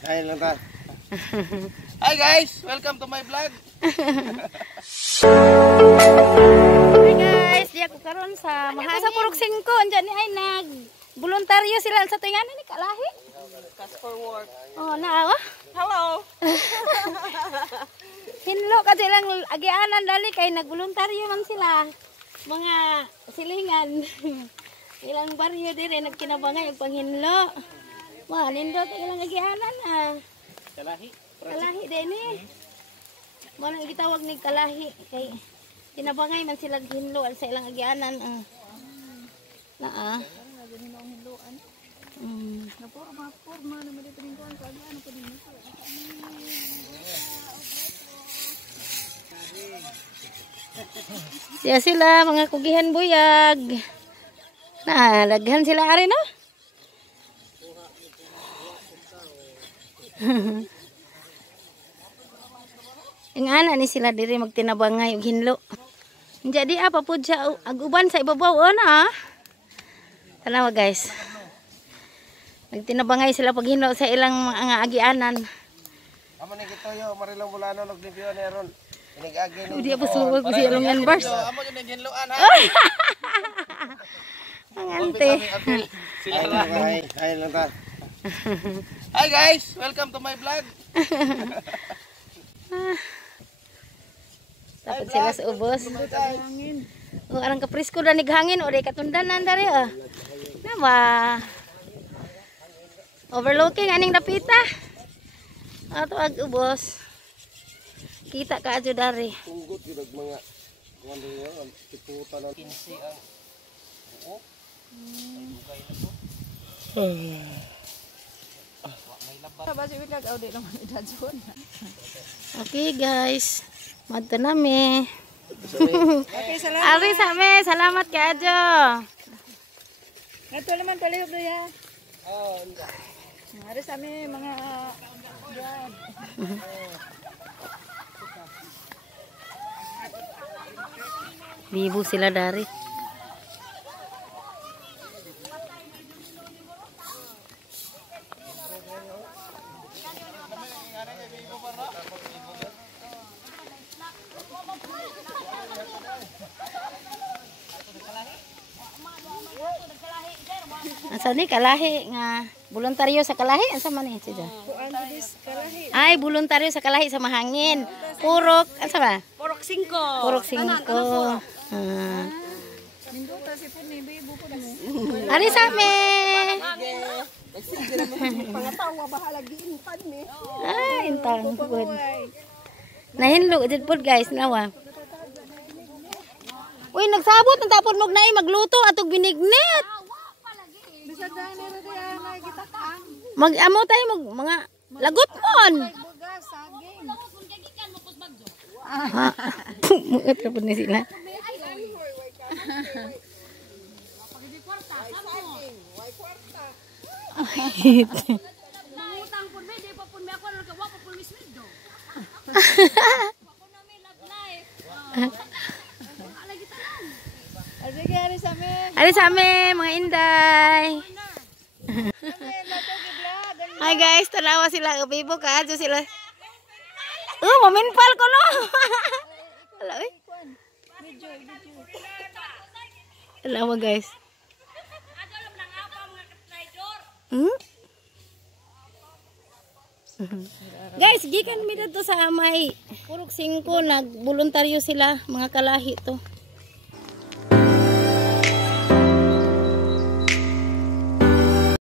Hi lang ta. Hi guys, welcome to my vlog. Hi guys, di ako karon sa mahangin sa Purok 5. Andiyan ni ay nag voluntaryo sila sa tingan ni kalahi. Cast for work. Oh, naawa. Hello. Hinlo ka silang agianan dali kay nagboluntaryo man sila. Mga silingan. Ilang baryo dire nagkinabangay og panghinlo. Wah, nindot ilang agianan ah. Kalahi din eh. Mo nang gitawag ni kalahi kay kinabangay man sila hinlo sa ilang agianan ah. Naa. Siya sila mga kugihan buyag. Laghan sila ari no? Ang ana ni sila diri magtinabangay og hinlo. Jadi apa pud siya aguban sa ibabaw na. Tanawa guys. Nagtinabangay sila pag hinlo sa ilang mga agianan. Amo ni kitoyo marilong bulano og limpyo ni aron. Inigagi ni. Udi apa suwag si ilungan bars. Amo gyud ginloan ha. Ang ante. Hi lang ta. Hi guys, welcome to my vlog. Tapos sila sa ubos. O arang kaprisko na nighangin o day katundanan dari oh. Nama. Overlooking aning dapita. Ato ag ubos. Kita ka adyo dari. Tunggot gyud mga kuno tiputan ng 15 ang. Oo. Okay guys, madto nami. Okay, salamat. Ari sami, salamat kay adyo. Nato naman palihog na ya. Ari sa amin mga Libo sila dari. Asa ni kalahi nga voluntaryo sa kalahi asa man ni siya. Ay voluntaryo sa kalahi sa mahangin. Purok asa ba? Purok 5. Purok 5. Ari sa me. Pangatawa bahala giintan ni. Ay intang pud. Nahinlo jud pud guys nawa. Uy nagsabot ang tapon mo na magluto atog binignit. Mag-amo tayo mga lagot mon. Muot ra pud ni sila. Mangutang pud be di pa pud me ako nagawa pa pud mismedyo. Ako na may love life. Ala kita lang. Sige ari sa amin. Ari sa amin mga inday. Hi guys, tanawa sila ubibo ka adyo sila. Maminpal ko no. Ala oy. Tanawa guys. Guys, gikan mi dito sa may Purok 5 nagboluntaryo sila mga kalahi to.